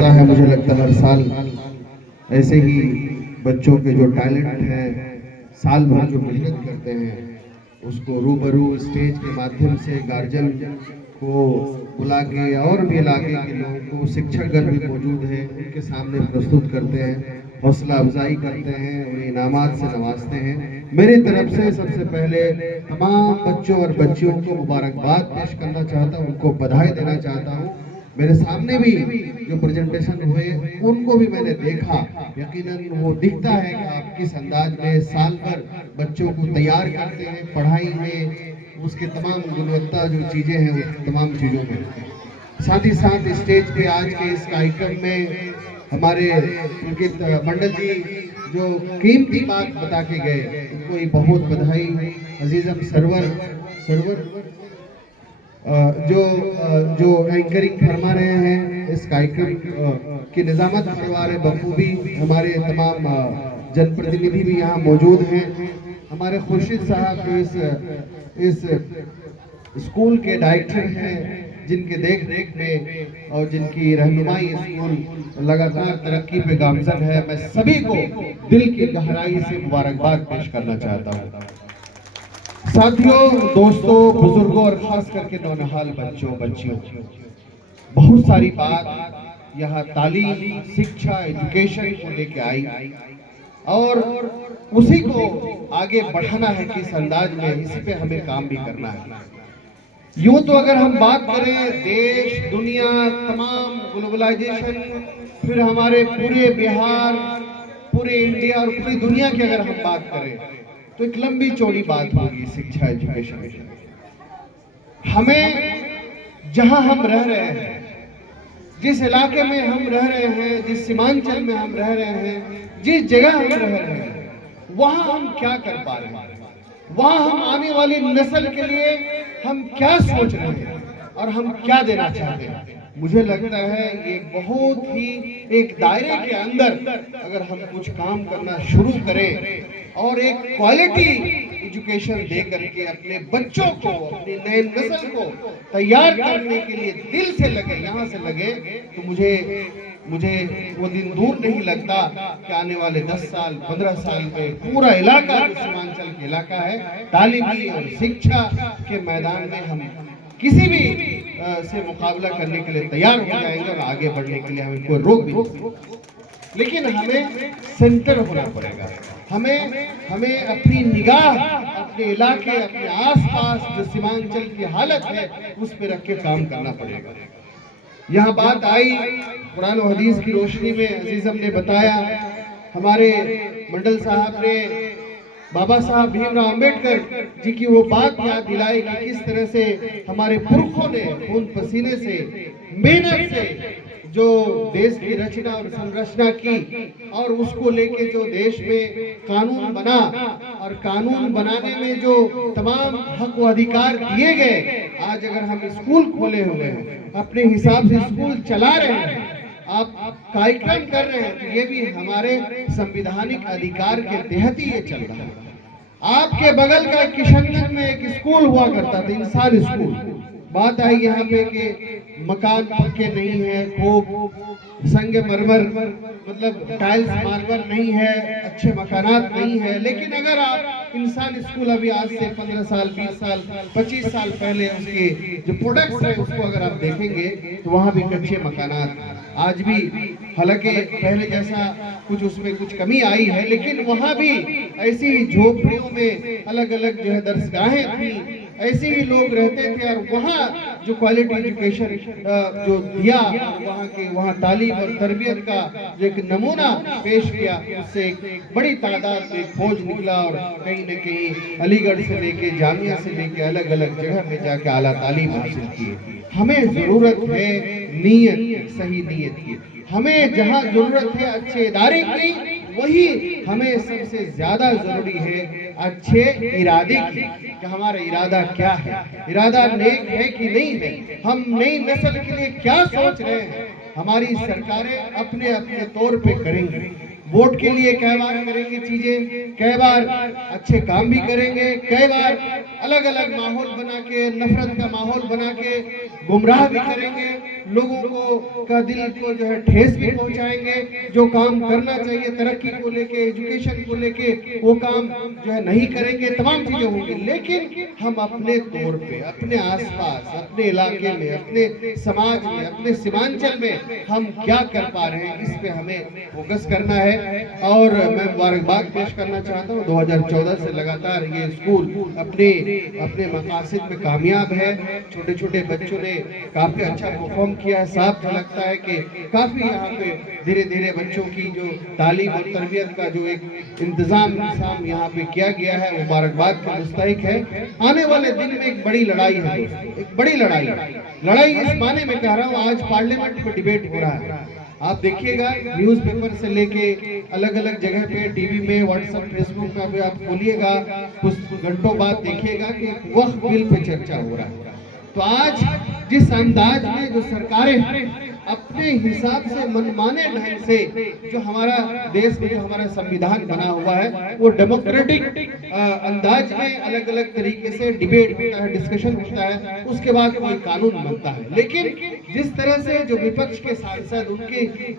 है। मुझे लगता है हर साल ऐसे ही बच्चों के जो टैलेंट है, साल भर जो मेहनत करते हैं, उसको रूबरू स्टेज के माध्यम से गार्जियन को बुला के और भी इलाके के लोगों को, शिक्षकगण भी मौजूद है, उनके सामने प्रस्तुत करते हैं, हौसला अफजाई करते हैं, उन्हें इनामात से नवाजते हैं। मेरी तरफ से सबसे पहले तमाम बच्चों और बच्चियों को मुबारकबाद पेश करना चाहता हूँ, उनको बधाई देना चाहता हूँ। मेरे सामने भी जो प्रेजेंटेशन हुए उनको भी मैंने देखा, यकीनन वो दिखता है कि आप किस अंदाज में साल भर बच्चों को तैयार करते हैं पढ़ाई में, उसके तमाम गुणवत्ता जो चीज़ें हैं उस तमाम चीज़ों में। साथ ही साथ स्टेज पे आज के इस कार्यक्रम में हमारे उनके मंडल जी जो कीमती बात बता के गए, उनको ये बहुत बधाई। अजीजम सरवर सरवर जो एंकरिंग फरमा रहे हैं इस कार्यक्रम की निजामत करवा रहे बखूबी, हमारे तमाम जनप्रतिनिधि भी यहाँ मौजूद हैं। हमारे खुर्शीद साहब इस स्कूल के डायरेक्टर हैं, जिनके देख रेख में और जिनकी रहनुमाई स्कूल लगातार तरक्की पे गामजन है। मैं सभी को दिल की गहराई से मुबारकबाद पेश करना चाहता हूँ। साथियों, दोस्तों, बुजुर्गों और खास करके नौनिहाल बच्चों बच्चियों, बहुत सारी बात यहाँ तालीम, शिक्षा, एजुकेशन को लेके आई और उसी को आगे बढ़ाना है किस अंदाज में, इसी पे हमें काम भी करना है। यूं तो अगर हम बात करें देश दुनिया तमाम ग्लोबलाइजेशन, फिर हमारे पूरे बिहार, पूरे इंडिया और पूरी दुनिया की अगर हम बात करें तो एक लंबी चौड़ी बात होगी शिक्षा एजुकेशन। हमें जहां हम रह रहे हैं, जिस इलाके में हम रह रहे हैं, जिस सीमांचल में हम रह रहे हैं, जिस जगह हम रह रहे हैं, वहां हम क्या कर पा रहे हैं, वहां हम आने वाली नस्ल के लिए हम क्या सोच रहे हैं और हम क्या देना चाहते हैं। मुझे लगता है ये बहुत ही एक दायरे के अंदर अगर हम कुछ काम करना शुरू करें और एक क्वालिटी एजुकेशन दे करके अपने बच्चों को, अपनी नए नस्ल को तैयार करने के लिए दिल से लगे, यहाँ से लगे, तो मुझे वो दिन दूर नहीं लगता कि आने वाले 10 साल 15 साल में पूरा इलाका जो सीमांचल के इलाका है, तालीमी और शिक्षा के मैदान में हम किसी भी से मुकाबला करने के लिए तैयार हो जाएंगे और आगे बढ़ने के लिए हमें कोई रोक भी नहीं। लेकिन हमें सेंटर होना पड़ेगा, हमें अपनी निगाह अपने इलाके, अपने आसपास जो सीमांचल की हालत है उस पर रख के काम करना पड़ेगा। यहाँ बात आई कुरान और हदीस की रोशनी में, अजीजम ने बताया, हमारे मंडल साहब ने बाबा साहब भीमराव अंबेडकर जी की वो बात याद दिलाई कि किस तरह से हमारे पुरखों ने खून पसीने से, मेहनत से जो देश की रचना और संरचना की और उसको लेके जो देश में कानून बना और कानून बनाने में जो तमाम हक व अधिकार दिए गए, आज अगर हम स्कूल खोले हुए हैं, अपने हिसाब से स्कूल चला रहे हैं, आप कार्यक्रम कर रहे हैं, तो ये भी हमारे संविधानिक अधिकार के तहत ही ये चल रहा है। आपके बगल का किशनगंज में एक स्कूल हुआ करता था, इंसान स्कूल। बात आई यहाँ पे कि मकान पक्के नहीं है, खूब संगमरमर मतलब टाइल्स मार्बल नहीं है, अच्छे मकानात नहीं है, लेकिन अगर आप इंसान स्कूल अभी आज से 15 साल 20 साल 25 साल पहले उसके जो प्रोडक्ट्स है उसको अगर आप देखेंगे तो वहाँ भी कच्चे मकानात आज भी, हालांकि पहले जैसा कुछ उसमें कुछ कमी आई है, लेकिन वहाँ भी ऐसी झोपड़ियों में अलग अलग जो है दरसगाहें थी, ऐसे ही लोग रहते थे और वहाँ जो क्वालिटी एजुकेशन जो दिया, वहाँ तालीम और तरबियत का जो एक नमूना पेश किया, उससे एक बड़ी तादाद में फौज निकला और कहीं न कहीं अलीगढ़ से लेके जामिया से लेके अलग अलग जगह में जाके आला तालीम हासिल की। हमें जरूरत है नीयत, सही नीयत की। हमें जहाँ जरूरत है अच्छे इदारे की, वही हमें सबसे ज्यादा जरूरी है अच्छे इरादे की, कि हमारा इरादा क्या है, इरादा नेक है कि नहीं है, हम नई नस्ल के लिए क्या सोच रहे हैं। हमारी सरकारें अपने अपने तौर पे करेंगी, वोट के लिए कई बार करेंगे चीजें, कई बार अच्छे काम भी करेंगे, कई बार अलग अलग माहौल बना के, नफरत का माहौल बना के गुमराह भी करेंगे, लोगों को का दिल को जो है ठेस भी पहुंचाएंगे। जो काम करना चाहिए तरक्की को लेके, एजुकेशन को लेके, वो काम जो है नहीं करेंगे, तमाम चीजें होंगी। लेकिन हम अपने तौर पे, अपने आसपास, अपने इलाके में, अपने समाज में, अपने सीमांचल में हम क्या कर पा रहे हैं, इस पे हमें फोकस करना है। और मैं मुबारकबाद पेश करना चाहता हूँ, 2014 से लगातार ये स्कूल अपने मकासद में कामयाब है। छोटे छोटे बच्चों ने काफी अच्छा परफॉर्म किया है। साफ झलकता है कि काफी यहाँ पे धीरे धीरे बच्चों की जो तालीम और तरबियत का जो एक इंतजाम यहाँ पे किया गया है, मुबारकबाद का मुस्तहिक है। आने वाले दिन में एक बड़ी लड़ाई है, एक बड़ी लड़ाई इस माने में कह रहा हूँ, आज पार्लियामेंट में डिबेट हो रहा है। आप देखिएगा न्यूज़पेपर से लेके अलग अलग जगह पे, टीवी में, व्हाट्सएप, फेसबुक में अभी आप खोलिएगा, कुछ घंटों बाद देखिएगा कि वक्फ बिल पे चर्चा हो रहा है। तो आज जिस अंदाज में जो सरकारें अपने हिसाब से मनमाने ढंग से, जो हमारा देश में जो हमारा संविधान बना हुआ है, वो डेमोक्रेटिक अंदाज में अलग अलग तरीके से डिबेट होता है, डिस्कशन होता है, उसके बाद कोई कानून बनता है। लेकिन जिस तरह से जो विपक्ष के सांसद,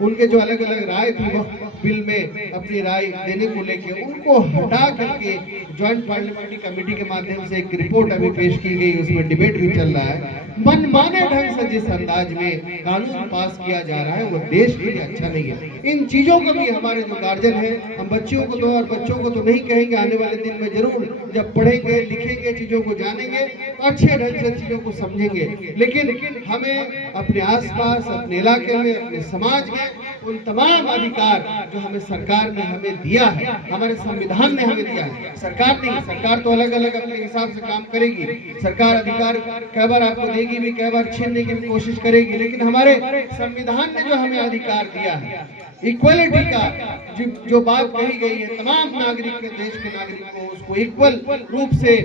उनके जो अलग अलग राय थी वक्फ बिल में अपनी राय देने को लेकर, उनको हटा करके ज्वाइंट पार्लियामेंट्री कमेटी के माध्यम से एक रिपोर्ट अभी पेश की गई, उसमें डिबेट भी चल रहा है। मनमाने ढंग से जिस अंदाज में कानून पास किया जा रहा है, वो देश के लिए अच्छा नहीं है। इन चीजों को भी हमारे जो गार्जियन है, हम बच्चों को तो और बच्चों को तो नहीं कहेंगे, आने वाले दिन में जरूर जब पढ़ेंगे, लिखेंगे, चीजों को जानेंगे, अच्छे ढंग से चीजों को समझेंगे। लेकिन हमें अपने आसपास, अपने इलाके में, अपने समाज में उन तमाम अधिकार जो हमें सरकार ने हमें दिया है, हमारे संविधान ने हमें दिया है, सरकार नहीं, सरकार तो अलग अलग अपने हिसाब से काम करेगी। सरकार अधिकार कई बार आपको देगी भी, कई बार छीनने की कोशिश करेगी, लेकिन हमारे संविधान ने जो हमें अधिकार दिया है, इक्वलिटी का जो बात कही गई है, तमाम नागरिक के, देश के नागरिक को उसको इक्वल रूप से,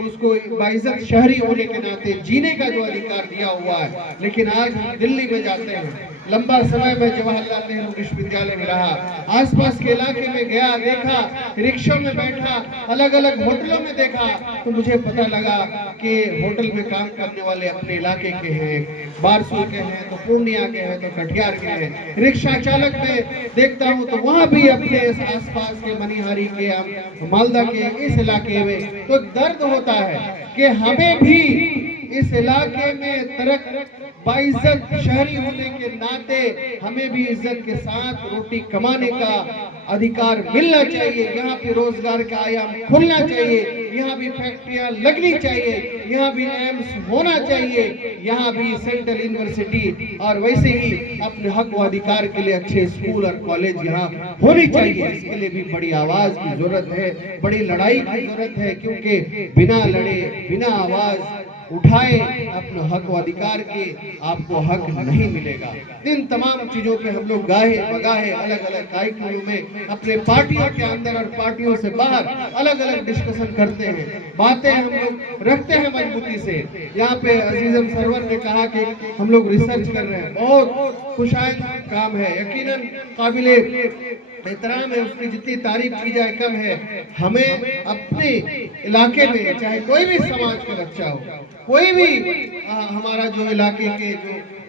उसको बाइज्जत शहरी होने के नाते जीने का जो अधिकार दिया हुआ है। लेकिन आज हम दिल्ली में जाते हैं, लंबा समय में जवाहरलाल नेहरू विश्वविद्यालय में रहा, आसपास के इलाके में गया, देखा, रिक्शों में बैठा, अलग अलग होटलों में देखा, तो मुझे पता लगा कि होटल में काम करने वाले अपने इलाके के हैं, बारसूर के हैं, तो पूर्णिया के हैं, तो कटिहार के हैं। रिक्शा चालक में देखता हूँ तो वहाँ भी अपने आसपास के, मनिहारी के, मालदा के इस इलाके में, तो दर्द होता है कि हमें भी इस इलाके में बाइज्जत शहरी होने के नाते हमें भी इज्जत के साथ रोटी कमाने का अधिकार मिलना चाहिए। यहाँ पे रोजगार का आयाम खुलना चाहिए, यहाँ भी फैक्ट्रियां लगनी चाहिए, यहाँ भी एम्स होना चाहिए, यहाँ भी सेंट्रल यूनिवर्सिटी और वैसे ही अपने हक व अधिकार के लिए अच्छे स्कूल और कॉलेज यहाँ होनी चाहिए। इसके लिए भी बड़ी आवाज की जरूरत है, बड़ी लड़ाई की जरूरत है, क्योंकि बिना लड़े, बिना आवाज उठाए अपने हक व अधिकार के आपको हक नहीं मिलेगा। इन तमाम चीजों पे हम लोग गाहे बगाहे अलग अलग कार्यक्रमों में अपने पार्टियों के अंदर और पार्टियों से बाहर अलग अलग डिस्कशन करते हैं, बातें हम लोग रखते हैं मजबूती से। यहाँ पे अजीजम सरवर ने कहा कि हम लोग रिसर्च कर रहे हैं, बहुत खुशाइन काम है, यकीनन काबिले एहतराम है, उसकी जितनी तारीफ की जाए कम है। हमें अपने इलाके में चाहे कोई भी समाज का बच्चा हो, कोई भी हमारा जो इलाके के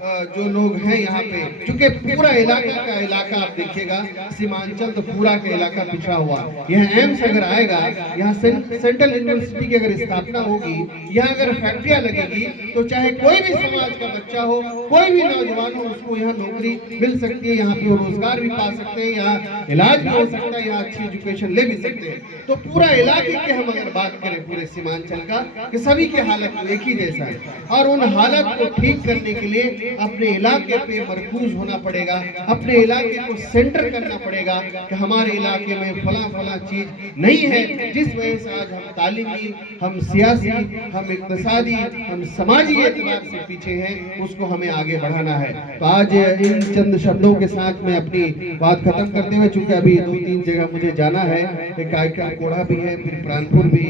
जो लोग हैं यहाँ पे, चूंकि पूरा इलाका आप देखिएगा, सीमांचल तो पूरा का इलाका पिछड़ा हुआ। यहाँ एम्स अगर आएगा, यहाँ सेंट्रल यूनिवर्सिटी की अगर स्थापना होगी, यहाँ अगर फैक्ट्रियां लगेगी, तो चाहे कोई भी समाज का बच्चा हो, कोई भी नौजवान हो, उसको यहाँ नौकरी मिल सकती है, यहाँ पे वो रोजगार भी पा सकते हैं, यहाँ इलाज भी हो सकता है, यहाँ अच्छी एजुकेशन ले भी सकते हैं। तो पूरा इलाके की हम अगर बात करें पूरे सीमांचल का, कि सभी की हालत एक ही जैसा है, और उन हालत को ठीक करने के लिए अपने इलाके पे मरकूज होना पड़ेगा, अपने इलाके को सेंटर करना पड़ेगा कि हमारे इलाके में फला चीज नहीं है, जिस वजह से आज हम तालीमी, हम सियासी, हम इक्तिसादी, हम समाजी एतबार से पीछे हैं, उसको हमें आगे बढ़ाना है। तो आज इन चंद शब्दों के साथ मैं अपनी बात खत्म करते हुए, चूंकि अभी 2-3 जगह मुझे जाना है, एक कार्यक्रम कोढ़ा भी है, फिर प्राणपुर भी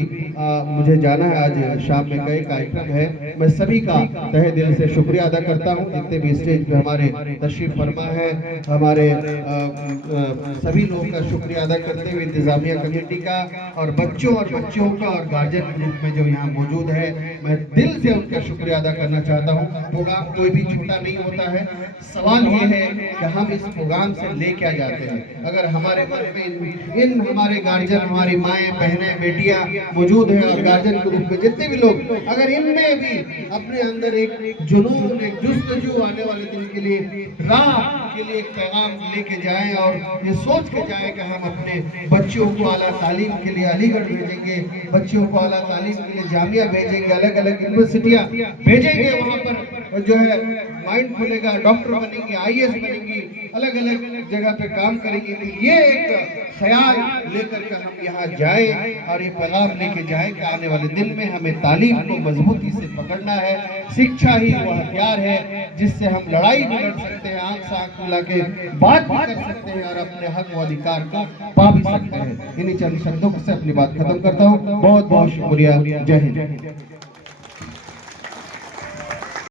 मुझे जाना है, आज शाम में कई कार्यक्रम है। मैं सभी का तहे दिल से शुक्रिया अदा करता हूँ। जितने भी स्टेज पे हमारे तशरीफ फरमा है, हमारे सभी लोगों का शुक्रिया अदा करते हुए इंतजामिया कमेटी का और बच्चों का और गार्जियन ग्रुप में जो यहाँ मौजूद है, मैं दिल से उनका शुक्रिया अदा करना चाहता हूँ। प्रोग्राम कोई भी छोटा नहीं होता है। सवाल ये है कि हम इस प्रोग्राम से ले क्या जाते हैं। अगर हमारे मन में इन हमारे गार्जियन, हमारी माएँ बहनें बेटियां मौजूद हैं और गार्जियन ग्रुप में जितने भी लोग, अगर इनमें भी अपने अंदर एक जुनून, एक जुस्तजू आने वाले दिन के लिए, राह के लिए एक पैगाम लेके जाएं और ये सोच के जाएं कि हम अपने बच्चों को आला तालीम के लिए अलीगढ़ भेजेंगे, बच्चों को आला तालीम के लिए जामिया भेजेंगे, अलग अलग यूनिवर्सिटियां भेजेंगे, वहाँ पर जो है माइंड खुलेगा, डॉक्टर बनेंगे, IAS बनेंगी, अलग अलग जगह पे काम करेंगे। ये एक ख्याल लेकर के हम यहाँ जाएं और ये पैगाम लेके जाएं कि आने वाले दिन में हमें तालीम को मजबूती से पकड़ना है। शिक्षा ही वो हथियार है जिससे हम लड़ाई भी लड़ सकते हैं, आंख से आंख मिला के बात भी कर सकते हैं और अपने हक व अधिकार को पा भी सकते हैं। इन्हीं चंद शब्दों से अपनी बात खत्म करता हूँ। बहुत बहुत शुक्रिया। जय हिंद।